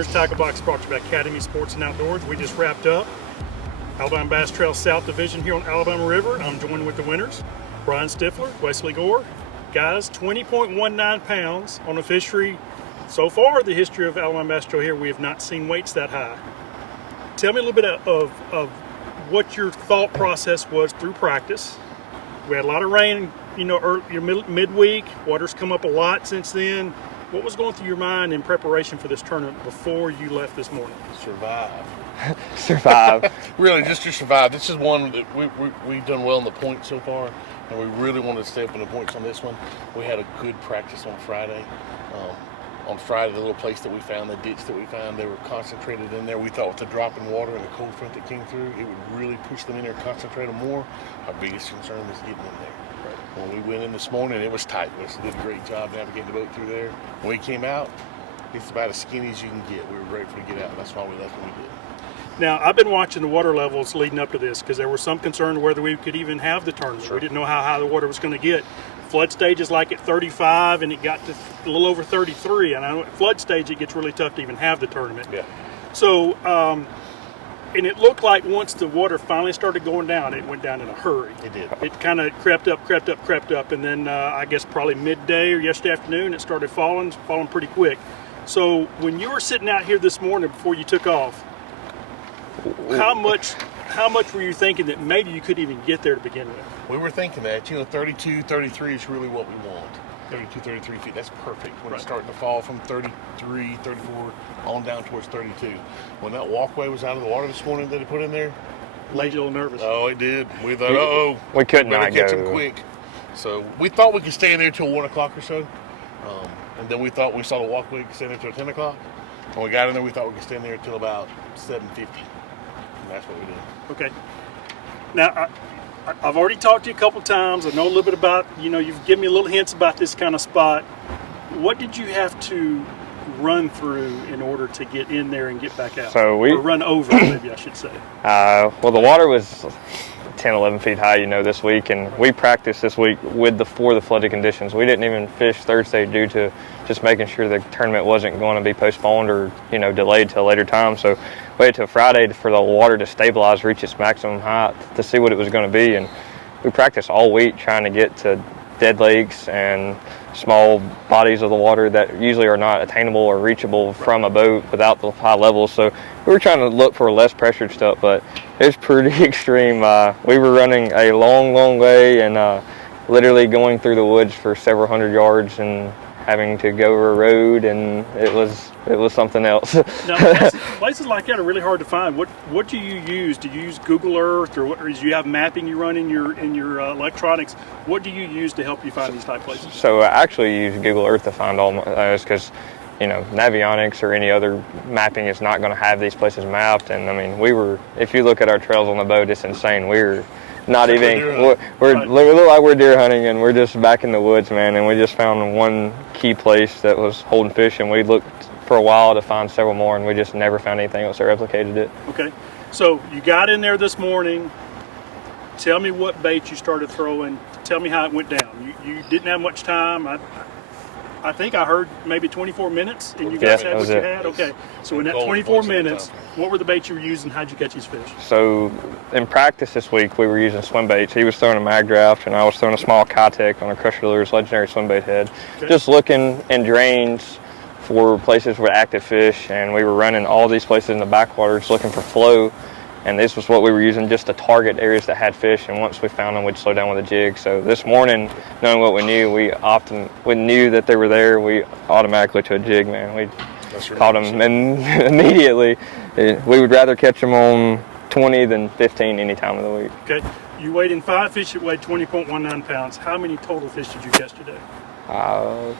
Winner's Tackle Box brought to you by Academy Sports and Outdoors. We just wrapped up Alabama Bass Trail South Division here on Alabama River. I'm joined with the winners, Brian Stiffler, Wesley Gore. Guys, 20.19 pounds on a fishery. So far, the history of Alabama Bass Trail here, we have not seen weights that high. Tell me a little bit of what your thought process was through practice. We had a lot of rain, midweek. Water's come up a lot since then. What was going through your mind in preparation for this tournament before you left this morning? Survive. Really, just to survive. This is one that we've done well in the points so far, and we really wanted to stay up in the points on this one. We had a good practice on Friday. On Friday, the little place that we found, the ditch that we found, they were concentrated in there. We thought with the drop in water and the cold front that came through, it would really push them in there, concentrate them more. Our biggest concern was getting in there. When we went in this morning, it was tight. Wesley did a great job navigating the boat through there. When we came out, it's about as skinny as you can get. We were grateful to get out. That's why we left when we did. Now, I've been watching the water levels leading up to this because there was some concern whether we could even have the tournament. Sure. We didn't know how high the water was going to get. Flood stage is like at 35, and it got to a little over 33. And I know at flood stage, it gets really tough to even have the tournament. Yeah. So, and it looked like once the water finally started going down, it went down in a hurry. It did. It kind of crept up, and then I guess probably midday or yesterday afternoon, it started falling pretty quick. So when you were sitting out here this morning before you took off, how much were you thinking that maybe you couldn't even get there to begin with? We were thinking that, 32, 33 is really what we want. 32, 33 feet, that's perfect. When it's starting to fall from 33, 34 on down towards 32. When that walkway was out of the water this morning that they put in there, made you a little nervous. Oh, it did. We thought, we could not catch go them quick. So we thought we could stay in there till 1 o'clock or so. And then we thought we saw the walkway, we could stay in there till 10 o'clock. When we got in there, we thought we could stay in there till about 7:50. And that's what we did. Okay. Now, I've already talked to you a couple times. I know a little bit about, you've given me a little hints about this kind of spot. What did you have to run through in order to get in there and get back out? Or run over, maybe I should say. Well, the water was 10, 11 feet high, this week, and we practiced this week for the flooded conditions. We didn't even fish Thursday due to just making sure the tournament wasn't going to be postponed or, delayed till a later time. So waited till Friday for the water to stabilize, reach its maximum height to see what it was going to be. And we practiced all week trying to get to dead lakes and small bodies of the water that usually are not attainable or reachable from a boat without the high levels. So we were trying to look for less pressured stuff, but it was pretty extreme. We were running a long way and literally going through the woods for several hundred yards and having to go over a road, and it was something else. Now, places like that are really hard to find. What do you use? Do you use Google Earth, or do you have mapping you run in your electronics? What do you use to help you find these type places? So I actually use Google Earth to find all my because Navionics or any other mapping is not going to have these places mapped. And I mean, if you look at our trails on the boat, it's insane. We're not even, we look like we're deer hunting, and we're just back in the woods, man. And we just found one key place that was holding fish, and we looked for a while to find several more, and we just never found anything else that replicated it. Okay, so you got in there this morning. Tell me what bait you started throwing. Tell me how it went down. You didn't have much time. I think I heard maybe 24 minutes, and you guys had what you had? Okay, so in that 24 minutes, what were the baits you were using? How'd you catch these fish? So in practice this week, we were using swim baits. He was throwing a mag draft, and I was throwing a small Kitech on a Crusher Lures legendary swim bait head. Okay. Just looking in drains for places with active fish, and we were running all these places in the backwaters looking for flow. And this was what we were using just to target areas that had fish, and once we found them, we'd slow down with a jig. So this morning, knowing what we knew, we knew that they were there, we automatically to a jig, man. We caught them immediately. We would rather catch them on 20 than 15 any time of the week. Okay, you weighed in 5 fish that weighed 20.19 pounds. How many total fish did you catch today?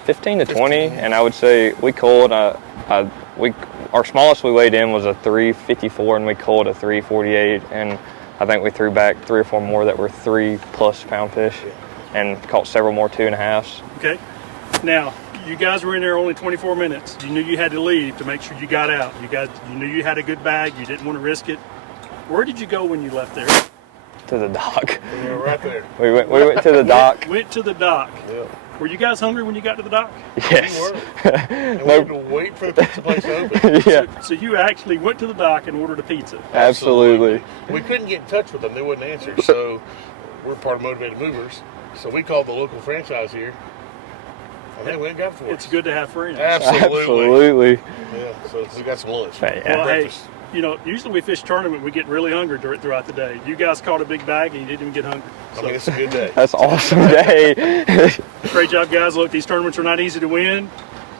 15 to 20, and I would say we culled, our smallest we weighed in was a 354, and we culled a 348, and I think we threw back 3 or 4 more that were 3+ pound fish, and caught several more 2.5s. Okay, now you guys were in there only 24 minutes. You knew you had to leave to make sure you got out. You knew you had a good bag. You didn't want to risk it. Where did you go when you left there? To the dock. We were right there. We went to the dock. Went to the dock. Yeah. Were you guys hungry when you got to the dock? Yes. We were. And we had to wait for the pizza place to open. Yeah. So you actually went to the dock and ordered a pizza. Absolutely. We couldn't get in touch with them. They wouldn't answer. So we're part of Motivated Movers. So we called the local franchise here. And they went and got it for us. It's good to have friends. Absolutely. Absolutely. Yeah. So we got some lunch. Hey, Well, hey, Breakfast. you know, usually we fish tournament, we get really hungry throughout the day. You guys caught a big bag and you didn't even get hungry. I mean, it's a good day. That's an awesome day. Great job, guys. Look, these tournaments are not easy to win.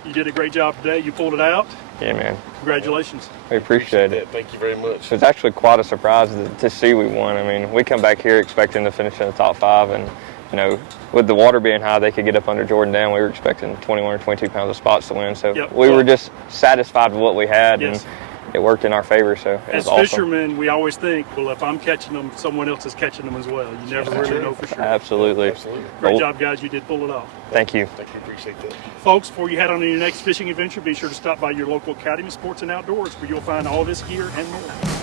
You did a great job today. You pulled it out. Yeah, man. Congratulations. We appreciate it. Thank you very much. It was actually quite a surprise to see we won. I mean, we come back here expecting to finish in the top 5, and you know, with the water being high, they could get up under Jordan Dam. We were expecting 21 or 22 pounds of spots to win, so Yep. we were just satisfied with what we had, Yes. and it worked in our favor. So it was As awesome. fishermen, we always think, well, if I'm catching them, someone else is catching them as well. You never really know for sure. Absolutely. Absolutely. Great Well, job, guys. You did pull it off. Thank you. Thank you. Appreciate that. Folks, before you head on to your next fishing adventure, be sure to stop by your local Academy Sports and Outdoors, where you'll find all this gear and more.